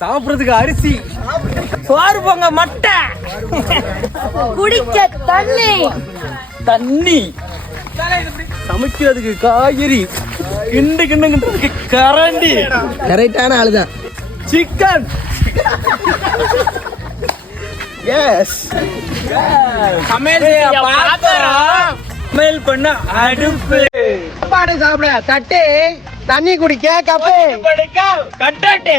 சாப்பிடுறதுக்கு அரிசி, சோறு பொங்க மட்டை, குடிக்க தண்ணி, தண்ணி, சமைக்கிறதுக்கு காய்கறி, கிண்டுறதுக்கு கரண்டி. கரெக்டான ஆளுதான். சிக்கன், சமையல் பண்ண அடுப்பு, சாப்பாடு சாப்பிட தட்டு, தண்ணி குடிக்க கப்பு, கட்டாட்டு.